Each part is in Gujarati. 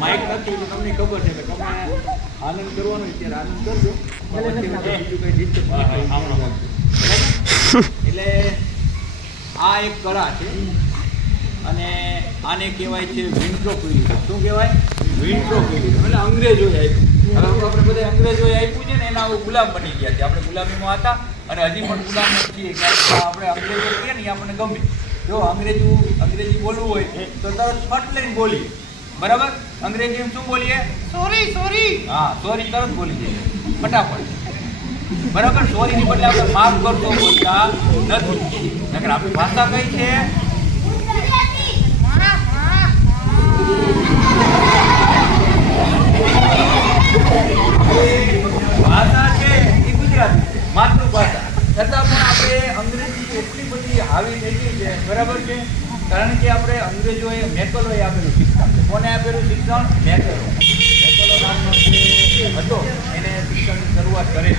માઇક નથી તો તમને ખબર છે કે તમે આનંદ કરવાનો ત્યારે આનંદ કરજો બીજું કઈ ડિસ્ટર્બ એટલે આ એક કળા છે અને આને કહેવાય છે વેન્ટ્રોક્યુલિઝમ. શું કહેવાય? વેન્ટ્રોક્યુલિઝમ. એટલે અંગ્રેજોએ આપ્યું. હવે આપણે બધા અંગ્રેજોએ આપ્યું છે ને એના ગુલામ બની ગયા છે. આપણે ગુલામીમાં હતા અને હજી પણ ગુલામ છીએ કે આપણે અંગ્રેજો કહીએ ને એ આપણને ગમે. જો અંગ્રેજી બોલવું હોય તો તરત ફટ લઈને બોલીએ. બરાબર? અંગ્રેજી શું બોલીએ? સોરી. હા, સોરી તરત બોલી જઈએ ફટાફટ. બરાબર? સોરીની બદલે આપણે માફ કરતો બોલતા નથી. નકર આપણી ભાષા કઈ છે? ભાષા છે એ ગુજરાતી માતૃભાષા. છતાં પણ આપણે અંગ્રેજી એટલી બધી હાવી થઈ ગઈ છે. બરાબર છે? કારણ કે આપણે અંગ્રેજોએ મેકલોએ આપેલું શિક્ષણ છે. કોને આપેલું શિક્ષણ? મેકલો નામનો જે હતો એને શિક્ષણની શરૂઆત કરે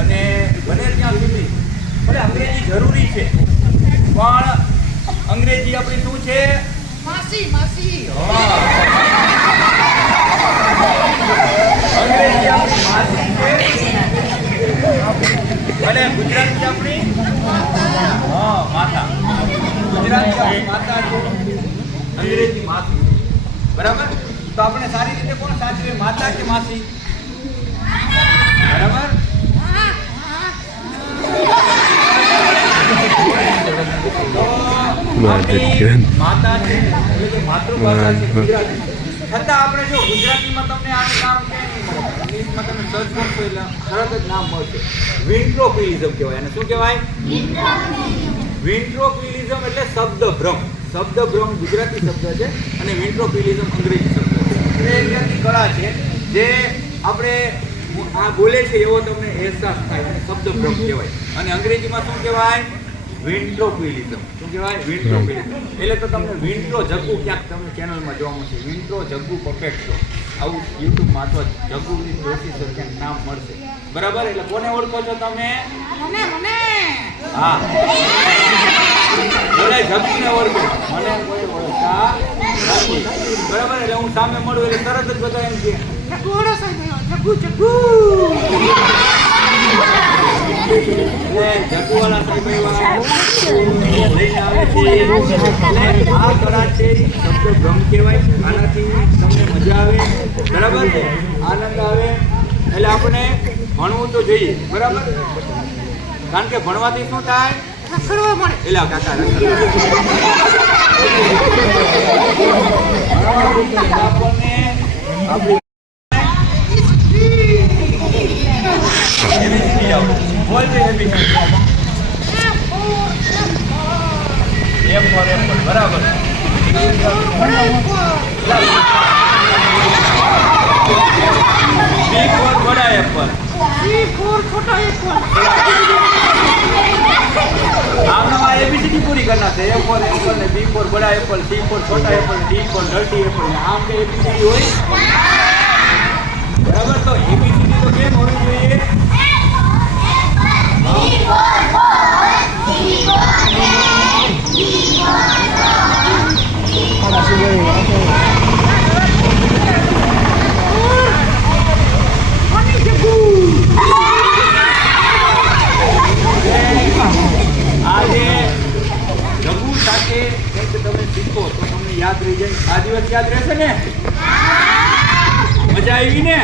અને બને ત્યાં સુધી ભલે અંગ્રેજી જરૂરી છે પણ અંગ્રેજી આપણી શું છે? માસી. અંગ્રેજી આપણી માસી છે અને ગુજરાતી આપણી માતા. ગુજરાતી આપણી માતા છે, અંગ્રેજી માસી. બરાબર? તો આપણે સારી રીતે કોણ સાચવે? માતા કે માસી? બરાબર? માતા છે એટલે માતૃભાષા છે ગુજરાતી. છતાં આપણે જો ગુજરાતીમાં તમને આનું નામ ક્યાંય નહીં મળે. ઇંગ્લિશમાં તમે સર્ચ કરશો એટલે તરત જ નામ મળશે. વેન્ટ્રોક્યુલિઝમ કહેવાય. અને શું કહેવાય? વેન્ટ્રોક્યુલિઝમ એટલે શબ્દભ્રમ. શબ્દભ્રમ ગુજરાતી શબ્દ છે અને વેન્ટ્રોક્યુલિઝમ અંગ્રેજી શબ્દ છે. એટલે એક જાતની કળા છે જે આપણે આ બોલે છે એવો તમને અહેસાસ થાય અને શબ્દભ્રમ કહેવાય. અને અંગ્રેજીમાં શું કહેવાય? વેન્ટ્રોક્યુલિઝમ. શું કહેવાય? વેન્ટ્રોક્યુલિઝમ. એટલે તો તમને વિન્ટ્રો જગ્ગુ ક્યાંક તમને ચેનલમાં જોવા મળશે. વિન્ટ્રો જગ્ગુ પપેટ શો આવું યુટ્યુબમાં તો જગ્ગુની જોશી સર ક્યાંક નામ મળશે. બરાબર? એટલે કોને ઓળખો છો તમે? હા, બોલે જગ્ગુને ઓળખો. મને કોઈ ઓળખતા નથી. બરાબર? એટલે હું સામે મળું એટલે તરત જ બધા એમ કે જગ્ગુ જગ્ગુવાળા સાહેબ લઈને આવે છે. આ કળા છે શબ્દભ્રમ કહેવાય. આનાથી તમને મજા આવે. બરાબર છે? આનંદ આવે. એટલે આપણે ભણવું તો જોઈએ. બરાબર? કારણ કે ભણવાથી શું થાય? રખડવા મળે. એટલે કાકા આપણને બોલ દે એમ ફોર એપલ. બરાબર? બી ફોર બડા એપલ. સી ફોર છોટા એપલ. આમાં એબીસીડી પૂરી કરना છે. એ ફોર એપલ ને બી ફોર બડા એપલ, સી ફોર છોટા apple, D for dirty apple. આમ કે એબીસીડી હોય. બરાબર? તો એબીસીડી તો કેમ હોવી જોઈએ? આજે જગ્ગુ સાથે કંઈક તમે શીખો તો તમને યાદ રહી જાય. આ દિવસ યાદ રહેશે ને? મજા આવી ને?